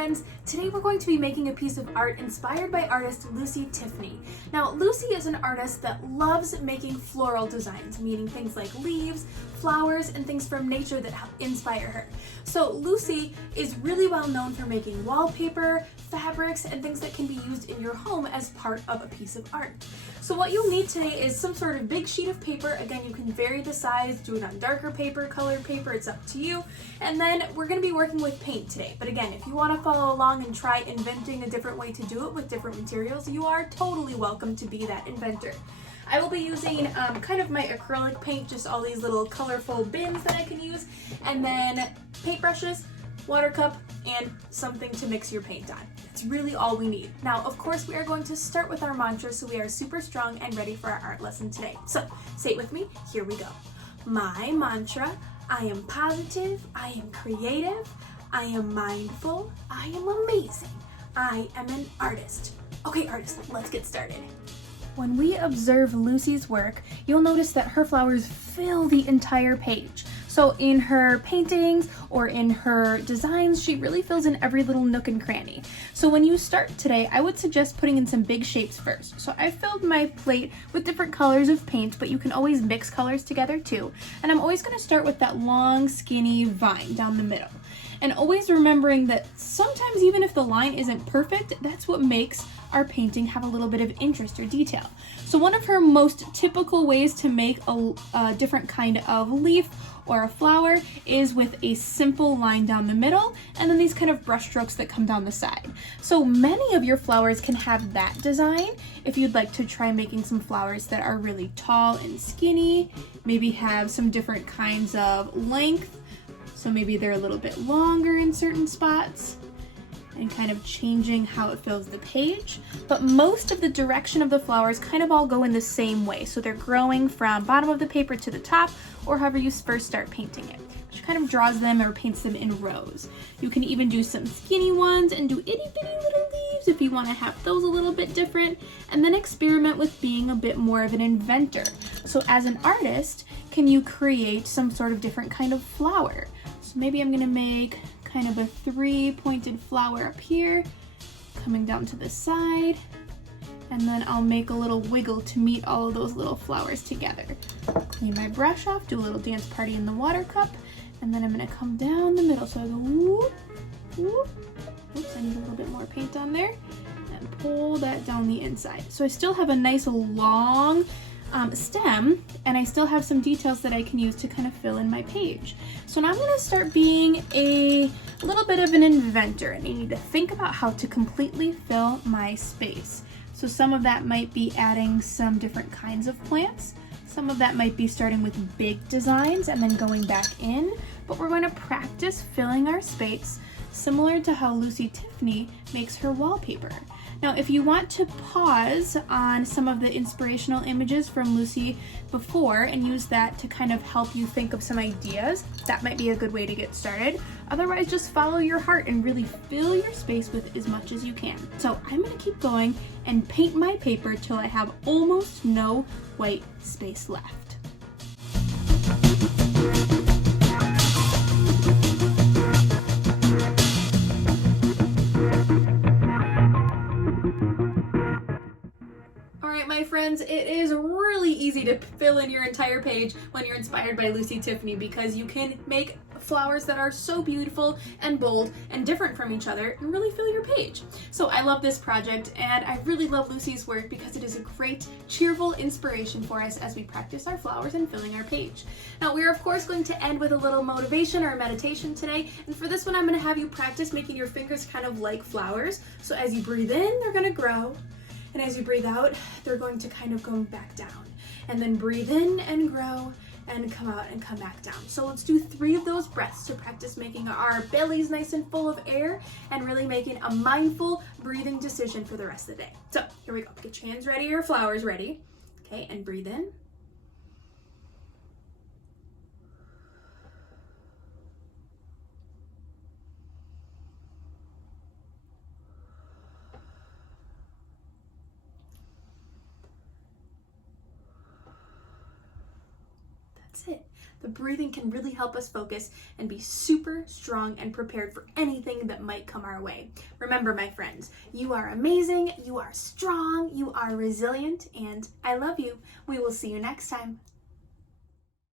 friends, today we're going to be making a piece of art inspired by artist Lucy Tiffney. Now, Lucy is an artist that loves making floral designs, meaning things like leaves, flowers, and things from nature that help inspire her. So Lucy is really well known for making wallpaper, fabrics, and things that can be used in your home as part of a piece of art. So what you'll need today is some sort of big sheet of paper. Again, you can vary the size, do it on darker paper, colored paper, it's up to you. And then we're going to be working with paint today. But again, if you want to follow along and try inventing a different way to do it with different materials, you are totally welcome to be that inventor. I will be using kind of my acrylic paint, just all these little colorful bins that I can use, and then paintbrushes, water cup, and something to mix your paint on. That's really all we need. Now, of course, we are going to start with our mantra so we are super strong and ready for our art lesson today. So, say it with me, here we go. My mantra: I am positive, I am creative, I am mindful, I am amazing, I am an artist. Okay, artist, let's get started. When we observe Lucy's work, you'll notice that her flowers fill the entire page. So in her paintings or in her designs, she really fills in every little nook and cranny. So when you start today, I would suggest putting in some big shapes first. So I filled my plate with different colors of paint, but you can always mix colors together too. And I'm always going to start with that long, skinny vine down the middle. And always remembering that sometimes even if the line isn't perfect, that's what makes our painting have a little bit of interest or detail. So one of her most typical ways to make a different kind of leaf or a flower is with a simple line down the middle and then these kind of brush strokes that come down the side. So many of your flowers can have that design. If you'd like to try making some flowers that are really tall and skinny, maybe have some different kinds of length, so maybe they're a little bit longer in certain spots, and kind of changing how it fills the page. But most of the direction of the flowers kind of all go in the same way. So they're growing from bottom of the paper to the top, or however you first start painting it, which kind of draws them or paints them in rows. You can even do some skinny ones and do itty bitty little leaves if you want to have those a little bit different, and then experiment with being a bit more of an inventor. So as an artist, can you create some sort of different kind of flower? So maybe I'm gonna make kind of a 3-pointed flower up here, coming down to the side, and then I'll make a little wiggle to meet all of those little flowers together. Clean my brush off, do a little dance party in the water cup, and then I'm gonna come down the middle. So I go whoop, whoop. Oops, I need a little bit more paint on there, and pull that down the inside. So I still have a nice long stem, and I still have some details that I can use to kind of fill in my page. So now I'm going to start being a little bit of an inventor, and I need to think about how to completely fill my space. So some of that might be adding some different kinds of plants. Some of that might be starting with big designs and then going back in, but we're going to practice filling our space similar to how Lucy Tiffney makes her wallpaper. Now, if you want to pause on some of the inspirational images from Lucy before and use that to kind of help you think of some ideas, that might be a good way to get started. Otherwise, just follow your heart and really fill your space with as much as you can. So I'm going to keep going and paint my paper till I have almost no white space left. My friends, it is really easy to fill in your entire page when you're inspired by Lucy Tiffney, because you can make flowers that are so beautiful and bold and different from each other and really fill your page. So I love this project, and I really love Lucy's work because it is a great, cheerful inspiration for us as we practice our flowers and filling our page. Now, we're of course going to end with a little motivation or meditation today, and for this one I'm going to have you practice making your fingers kind of like flowers. So as you breathe in, they're going to grow. And as you breathe out, they're going to kind of go back down. And then breathe in and grow and come out and come back down. So let's do 3 of those breaths to practice making our bellies nice and full of air and really making a mindful breathing decision for the rest of the day. So here we go. Get your hands ready, your flowers ready. Okay, and breathe in. That's it. The breathing can really help us focus and be super strong and prepared for anything that might come our way. Remember, my friends, you are amazing, you are strong, you are resilient, and I love you. We will see you next time.